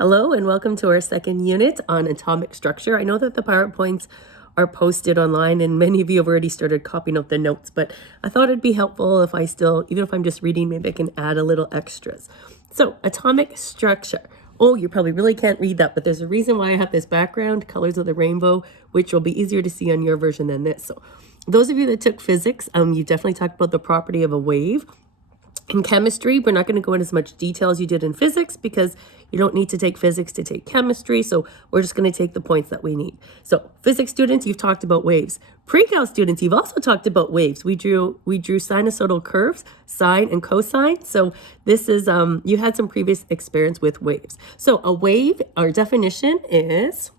Hello and welcome to our second unit on atomic structure. I know that the PowerPoints are posted online and many of you have already started copying up the notes, but I thought it'd be helpful if I still, even if I'm just reading, maybe I can add a little extras. So atomic structure. Oh, you probably really can't read that, but there's a reason why I have this background, colors of the rainbow, which will be easier to see on your version than this. So those of you that took physics, you definitely talked about the property of a wave. In chemistry, we're not going to go into as much detail as you did in physics because you don't need to take physics to take chemistry. So we're just going to take the points that we need. So physics students, you've talked about waves. Pre-cal students, you've also talked about waves. We drew sinusoidal curves, sine and cosine. So this is, you had some previous experience with waves. So a wave, our definition is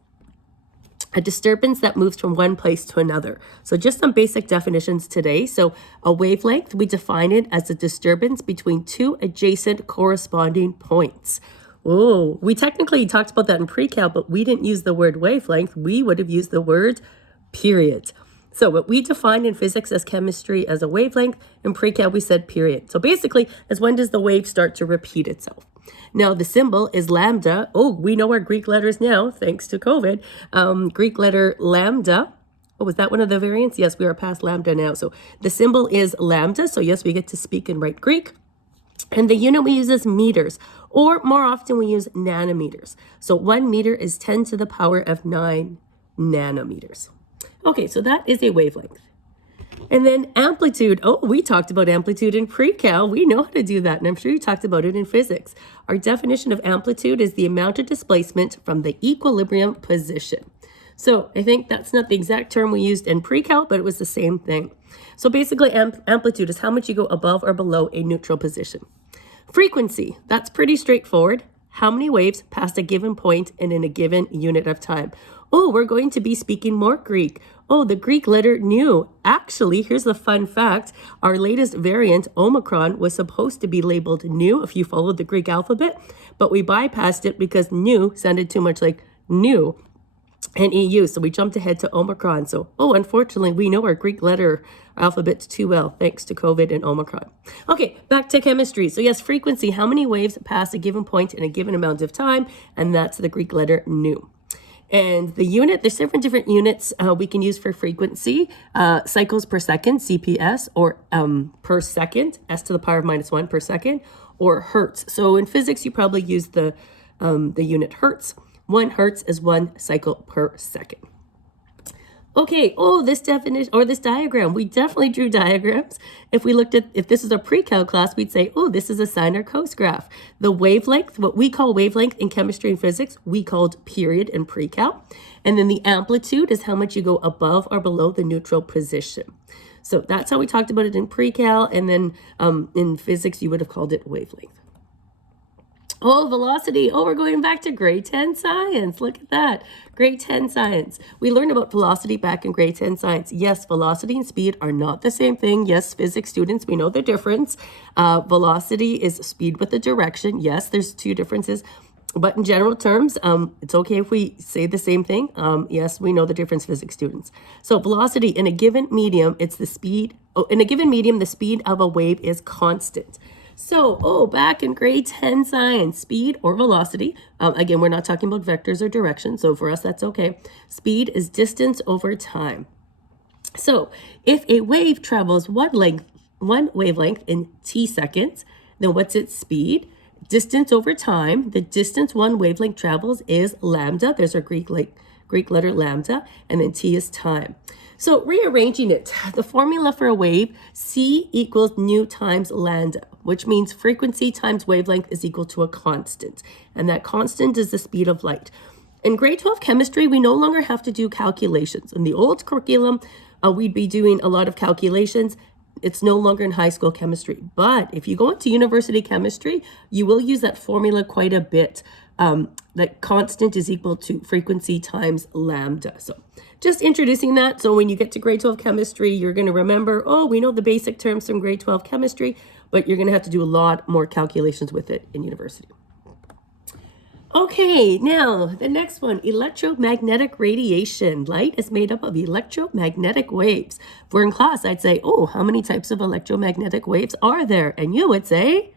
a disturbance that moves from one place to another. So just some basic definitions today. So a wavelength, we define it as a disturbance between two adjacent corresponding points. Oh, we technically talked about that in pre-cal, but we didn't use the word wavelength. We would have used the word period. So what we defined in physics as chemistry as a wavelength, in pre-cal we said period. So basically, is when does the wave start to repeat itself? Now the symbol is lambda. Oh, we know our Greek letters now, thanks to COVID. Greek letter lambda. Oh, was that one of the variants? Yes, we are past lambda now. So the symbol is lambda. So yes, we get to speak and write Greek. And the unit we use is meters, or more often we use nanometers. So 1 meter is 10 to the power of 9 nanometers. Okay, so that is a wavelength. And then amplitude. Oh, we talked about amplitude in pre-cal. We know how to do that, and I'm sure you talked about it in physics. Our definition of amplitude is the amount of displacement from the equilibrium position. So I think that's not the exact term we used in pre-cal, but it was the same thing. So basically, amplitude is how much you go above or below a neutral position. Frequency, that's pretty straightforward. How many waves past a given point and in a given unit of time? Oh, we're going to be speaking more Greek. Oh, the Greek letter nu. Actually, here's the fun fact. Our latest variant, Omicron, was supposed to be labeled nu if you followed the Greek alphabet, but we bypassed it because nu sounded too much like new and EU. So we jumped ahead to Omicron. So, unfortunately, we know our Greek letter alphabet too well, thanks to COVID and Omicron. Okay, back to chemistry. So yes, frequency, how many waves pass a given point in a given amount of time? And that's the Greek letter nu. And the unit, there's different units we can use for frequency. Cycles per second, CPS, or per second, s to the power of -1 per second, or hertz. So in physics, you probably use the unit hertz. 1 hertz is 1 cycle per second. Okay, this definition or this diagram, we definitely drew diagrams. If we looked at, if this is a pre-cal class, we'd say, this is a sine or cos graph. The wavelength, what we call wavelength in chemistry and physics, we called period in pre-cal. And then the amplitude is how much you go above or below the neutral position. So that's how we talked about it in pre-cal. And then in physics, you would have called it wavelength. Oh, velocity. Oh, we're going back to grade 10 science. Look at that. Grade 10 science. We learned about velocity back in grade 10 science. Yes, velocity and speed are not the same thing. Yes, physics students, we know the difference. Velocity is speed with a direction. Yes, there's two differences. But in general terms, it's okay if we say the same thing. Yes, we know the difference, physics students. So velocity in a given medium, it's the speed. In a given medium, the speed of a wave is constant. So, back in grade 10 science, speed or velocity, again, we're not talking about vectors or directions, so for us, that's okay. Speed is distance over time. So, if a wave travels one wavelength in t seconds, then what's its speed? Distance over time, the distance one wavelength travels is lambda. There's our Greek letter lambda, and then t is time. So rearranging it, the formula for a wave, C equals nu times lambda, which means frequency times wavelength is equal to a constant. And that constant is the speed of light. In grade 12 chemistry, we no longer have to do calculations. In the old curriculum, we'd be doing a lot of calculations. It's no longer in high school chemistry. But if you go into university chemistry, you will use that formula quite a bit. That constant is equal to frequency times lambda. So just introducing that. So when you get to grade 12 chemistry, you're going to remember, we know the basic terms from grade 12 chemistry, but you're going to have to do a lot more calculations with it in university. Okay, now the next one, electromagnetic radiation. Light is made up of electromagnetic waves. If we're in class, I'd say, how many types of electromagnetic waves are there? And you would say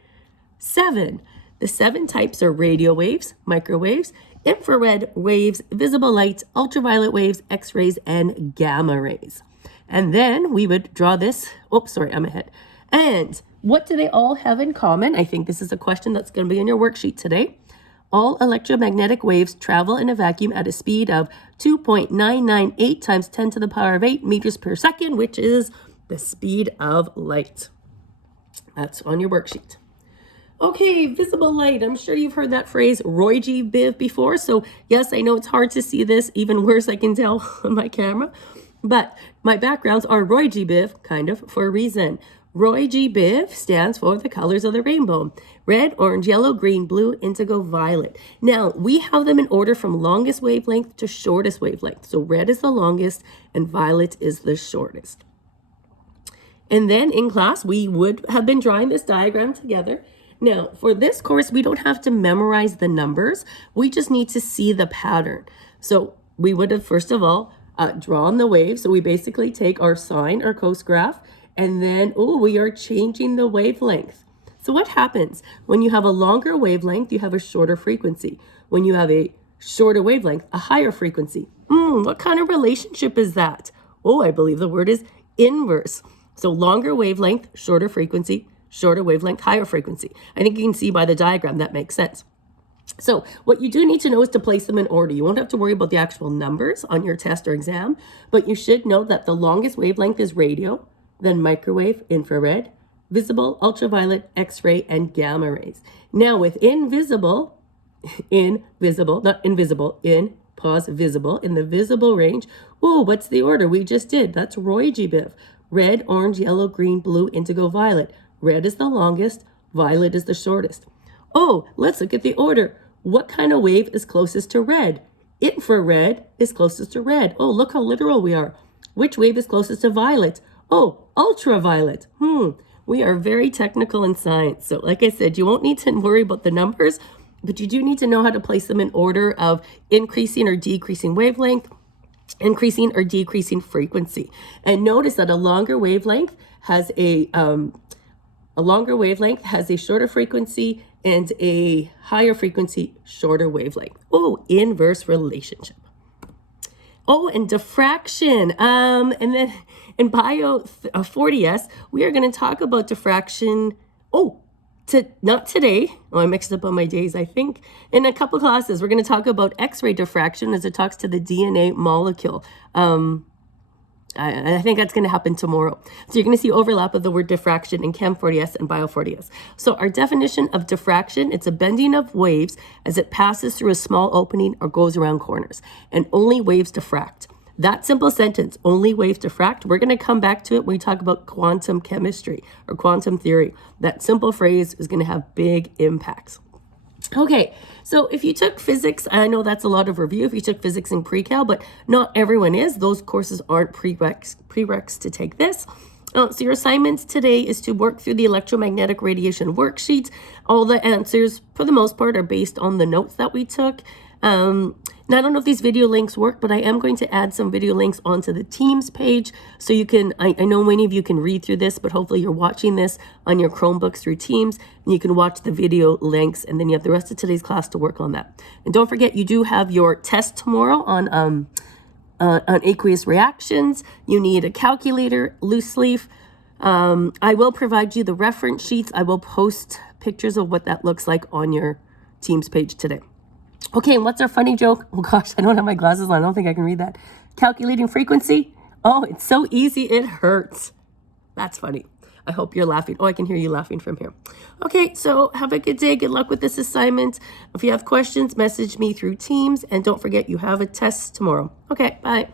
7. The 7 types are radio waves, microwaves, infrared waves, visible light, ultraviolet waves, X-rays, and gamma rays. And then we would draw this. Oh, sorry, I'm ahead. And what do they all have in common? I think this is a question that's going to be in your worksheet today. All electromagnetic waves travel in a vacuum at a speed of 2.998 times 10 to the power of 8 meters per second, which is the speed of light. That's on your worksheet. Okay, visible light. I'm sure you've heard that phrase Roy G. Biv before. So yes, I know it's hard to see this, even worse I can tell on my camera. But my backgrounds are Roy G. Biv, kind of, for a reason. Roy G. Biv stands for the colors of the rainbow. Red, orange, yellow, green, blue, indigo, violet. Now, we have them in order from longest wavelength to shortest wavelength. So red is the longest and violet is the shortest. And then in class, we would have been drawing this diagram together. Now, for this course, we don't have to memorize the numbers. We just need to see the pattern. So we would have, first of all, drawn the wave. So we basically take our sine or cos graph, and then, we are changing the wavelength. So what happens? When you have a longer wavelength, you have a shorter frequency. When you have a shorter wavelength, a higher frequency. What kind of relationship is that? I believe the word is inverse. So longer wavelength, shorter frequency, shorter wavelength, higher frequency. I think you can see by the diagram that makes sense. So what you do need to know is to place them in order. You won't have to worry about the actual numbers on your test or exam, but you should know that the longest wavelength is radio, then microwave, infrared, visible, ultraviolet, X-ray, and gamma rays. Now with invisible, not invisible, visible, in the visible range, what's the order? We just did. That's Roy G. Biv. Red, orange, yellow, green, blue, indigo, violet. Red is the longest, violet is the shortest. Let's look at the order. What kind of wave is closest to red? Infrared is closest to red. Look how literal we are. Which wave is closest to violet? Ultraviolet. We are very technical in science. So like I said, you won't need to worry about the numbers, but you do need to know how to place them in order of increasing or decreasing wavelength, increasing or decreasing frequency. And notice that a longer wavelength has a shorter frequency and a higher frequency, shorter wavelength. Inverse relationship. And diffraction. And then in Bio 40S, we are going to talk about diffraction. Not today. I mixed up on my days, I think. In a couple classes, we're going to talk about X-ray diffraction as it talks to the DNA molecule. I think that's going to happen tomorrow. So you're going to see overlap of the word diffraction in Chem 40S and Bio 40S. So our definition of diffraction, it's a bending of waves as it passes through a small opening or goes around corners. And only waves diffract. That simple sentence, only waves diffract, we're going to come back to it when we talk about quantum chemistry or quantum theory. That simple phrase is going to have big impacts. Okay, so if you took physics, I know that's a lot of review if you took physics in pre-cal, but not everyone is. Those courses aren't prereqs to take this. So your assignment today is to work through the electromagnetic radiation worksheet. All the answers, for the most part, are based on the notes that we took. Now, I don't know if these video links work, but I am going to add some video links onto the Teams page. So you can, I know many of you can read through this, but hopefully you're watching this on your Chromebooks through Teams, and you can watch the video links, and then you have the rest of today's class to work on that. And don't forget, you do have your test tomorrow on aqueous reactions. You need a calculator, loose leaf. I will provide you the reference sheets. I will post pictures of what that looks like on your Teams page today. Okay, and what's our funny joke? Oh gosh, I don't have my glasses on. I don't think I can read that. Calculating frequency. It's so easy, it hurts. That's funny. I hope you're laughing. I can hear you laughing from here. Okay, so have a good day. Good luck with this assignment. If you have questions, message me through Teams. And don't forget, you have a test tomorrow. Okay, bye.